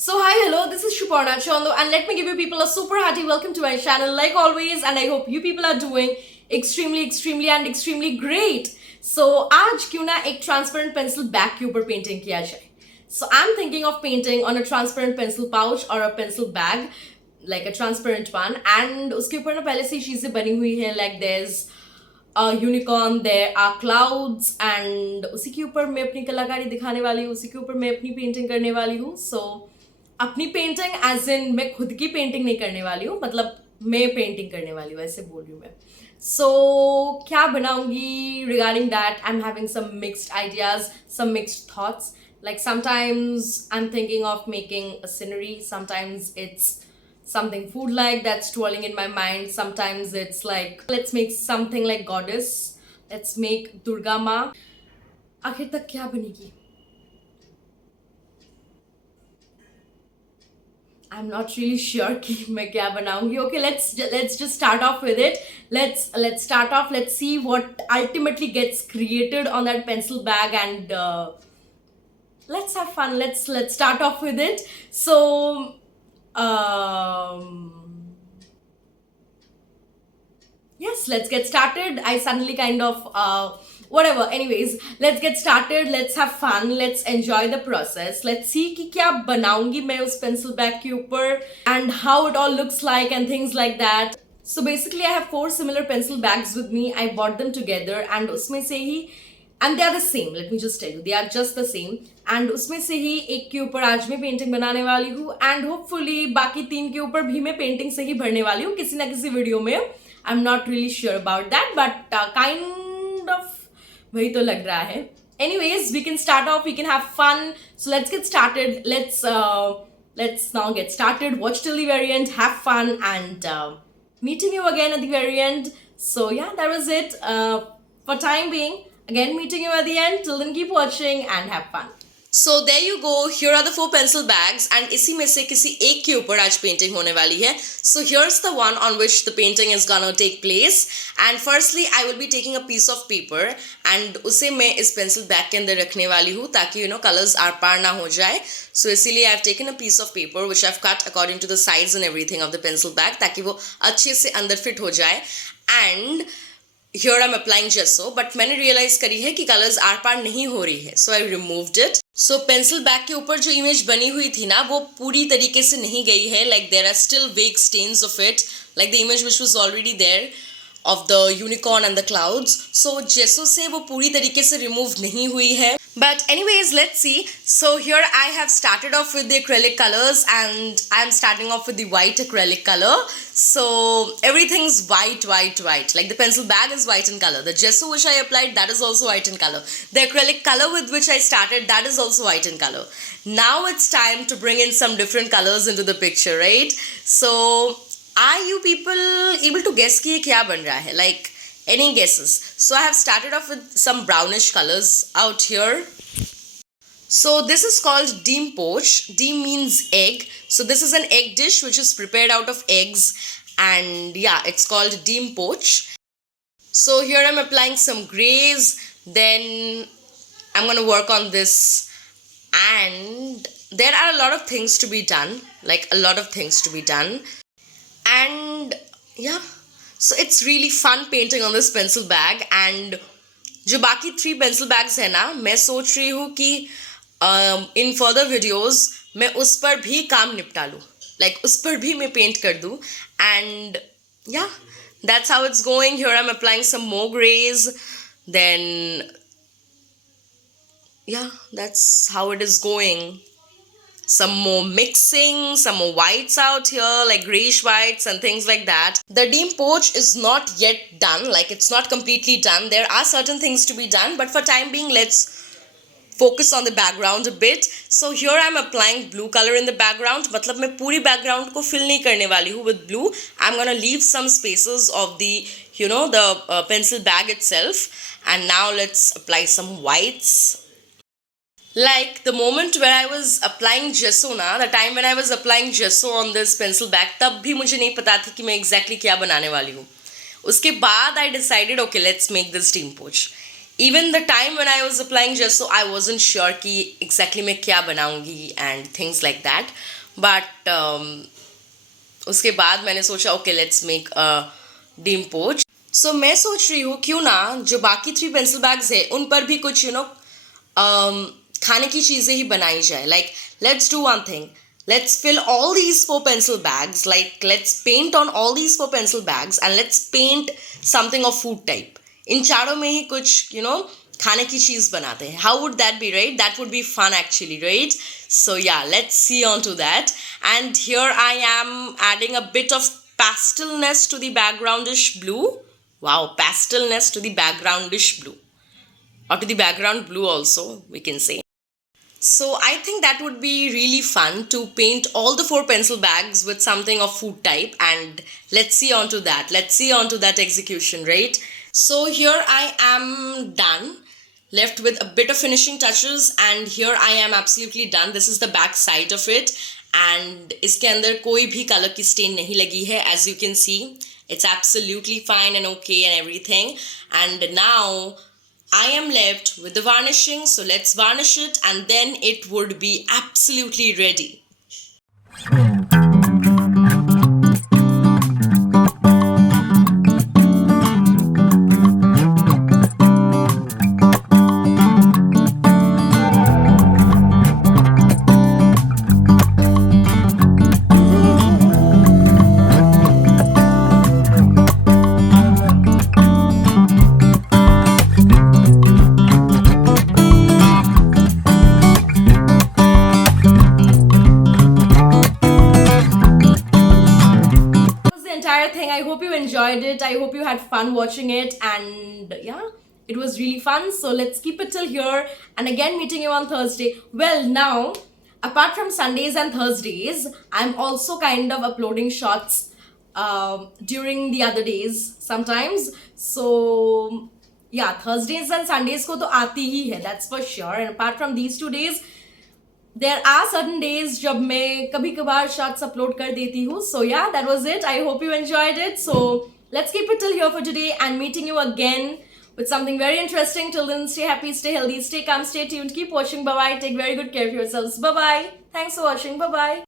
So hi, hello, this is Shuparna Chondo and let me give you people a super hearty welcome to my channel like always, and I hope you people are doing extremely great. So आज क्यों ना एक transparent pencil bag के ऊपर painting किया जाए. So I'm thinking of painting on a transparent pencil pouch or a pencil bag, like a transparent one, and उसके ऊपर ना पहले से चीजें बनी हुई हैं, like there's a unicorn, there are clouds, and उसी के ऊपर मैं अपनी कलाकारी दिखाने वाली हूँ, उसी के ऊपर मैं अपनी पेंटिंग करने वाली हूँ. So अपनी पेंटिंग एज इन मैं खुद की पेंटिंग नहीं करने वाली हूँ, मतलब मैं पेंटिंग करने वाली हूँ, ऐसे बोल रही हूँ मैं. सो क्या बनाऊंगी regarding that, I am having some mixed ideas, some mixed thoughts. Like sometimes I'm thinking of making a scenery, sometimes it's something food like that's twirling in my mind, sometimes it's like let's make something like goddess, let's make Durga Ma. आखिर तक क्या बनेगी? I'm not really sure कि मैं क्या बनाऊंगी. Okay, let's just start off with it. Let's start off. Let's see what ultimately gets created on that pencil bag, and let's have fun. Let's start off with it. So, yes, let's get started. I suddenly kind of whatever. Anyways, let's get started. Let's have fun. Let's enjoy the process. Let's see कि क्या बनाऊंगी मैं उस pencil bag के ऊपर, and how it all looks like and things like that. So basically, I have 4 similar pencil bags with me. I bought them together, and उसमें से ही, and they are the same. Let me just tell you, they are just the same. And उसमें से ही एक के ऊपर आज मैं painting बनाने वाली हूँ, and hopefully बाकी 3 के ऊपर भी मैं पेंटिंग से ही भरने वाली हूँ किसी ना किसी वीडियो में. I'm not really sure about that, but kind of वही तो लग रहा है. Anyways, we can start off, we can have fun. So let's get started. Let's now get started. Watch till the very end, have fun, and meeting you again at the very end. So yeah, that was it. For time being, again meeting you at the end. Till then, keep watching and have fun. So there you go. Here are the 4 pencil bags, and इसी में से किसी एक के ऊपर आज painting होने वाली है. So here's the one on which the painting is gonna take place. And firstly, I will be taking a piece of paper, and उसे मैं इस pencil bag के अंदर रखने वाली हूँ ताकि colors आर पार ना हो जाए. So इसीलिए I've taken a piece of paper which I've cut according to the size and everything of the pencil bag ताकि वो अच्छे से अंदर fit हो जाए. And here I'm applying gesso, but मैंने realize करी है कि colors आर पार नहीं हो रही है, so I removed it. So pencil bag के ऊपर जो image बनी हुई थी ना, वो पूरी तरीके से नहीं गई है. Like there are still vague stains of it, like the image which was already there of the unicorn and the clouds. So gesso से वो पूरी तरीके से remove नहीं हुई है. But anyways, let's see. So here I have started off with the acrylic colors, and I'm starting off with the white acrylic color. So everything's white. Like the pencil bag is white in color. The gesso which I applied, that is also white in color. The acrylic color with which I started, that is also white in color. Now it's time to bring in some different colors into the picture, right? So are you people able to guess कि ये क्या बन रहा है? Like any guesses? So I have started off with some brownish colors out here. So this is called deem poach. Deem means egg. So this is an egg dish which is prepared out of eggs, and yeah, it's called deem poach. So here I'm applying some grays, then I'm going to work on this, and there are a lot of things to be done, like a lot of things to be done. And yeah, so it's really fun painting on this pencil bag. And जो बाकी 3 pencil bags है ना, मैं सोच रही हूँ कि in further videos मैं उस पर भी काम निपटा लूँ, like उस पर भी मैं पेंट कर दूँ. And yeah, that's how it's going. Here I'm applying some more grays, then yeah, that's how it is going. Some more mixing, some more whites out here, like grayish whites and things like that. The deem poach is not yet done, like it's not completely done. There are certain things to be done, but for time being, let's focus on the background a bit. So here I'm applying blue color in the background. मतलब मैं पूरी background को fill नहीं करने वाली हूँ with blue. I'm gonna leave some spaces of the, the pencil bag itself. And now let's apply some whites. Like the moment where I was applying gesso ना, the time when I was applying gesso on this pencil bag, तब भी मुझे नहीं पता थी कि मैं exactly क्या बनाने वाली हूँ. उसके बाद I decided, okay, let's make this deem poach. even the time when I was applying gesso, I wasn't sure कि exactly मैं क्या बनाऊंगी and things like that. But उसके बाद मैंने सोचा okay, let's make a dim poach. So मैं सोच रही हूँ क्यों ना जो बाकी 3 पेंसिल बैग्स है उन पर भी कुछ खाने की चीज़ें ही बनाई जाए. Like let's do one thing. Let's fill all these 4 pencil bags. Like let's paint on all these 4 pencil bags and let's paint something of food type. इन चारों में ही कुछ खाने की चीज़ बनाते हैं. How would that be, right? That would be fun actually, right? So yeah, let's see on to that. And here I am adding a bit of pastelness to the backgroundish blue. Wow, pastelness to the backgroundish blue. Or to the background blue also, we can say. So I think that would be really fun to paint all the 4 pencil bags with something of food type, and let's see on to that. Let's see on to that execution, right? So here I am done, left with a bit of finishing touches, and here I am absolutely done. This is the back side of it, and इसके अंदर कोई भी color की stain नहीं लगी है. As you can see, it's absolutely fine and okay and everything. And now I am left with the varnishing, so let's varnish it and then it would be absolutely ready. Thing. I hope you enjoyed it. I hope you had fun watching it, and yeah, it was really fun. So let's keep it till here, and again meeting you on Thursday. Well, now apart from Sundays and Thursdays, I'm also kind of uploading shots during the other days sometimes. So yeah, Thursdays and Sundays ko to aati hi hai, that's for sure. And apart from these 2 days, there are certain days जब मैं कभी कभार shots upload कर देती हूँ. So yeah, that was it. I hope you enjoyed it. So let's keep it till here for today, and meeting you again with something very interesting. Till then, stay happy, stay healthy, stay calm, stay tuned, keep watching. Bye bye. Take very good care of yourselves. Bye bye. Thanks for watching. Bye bye.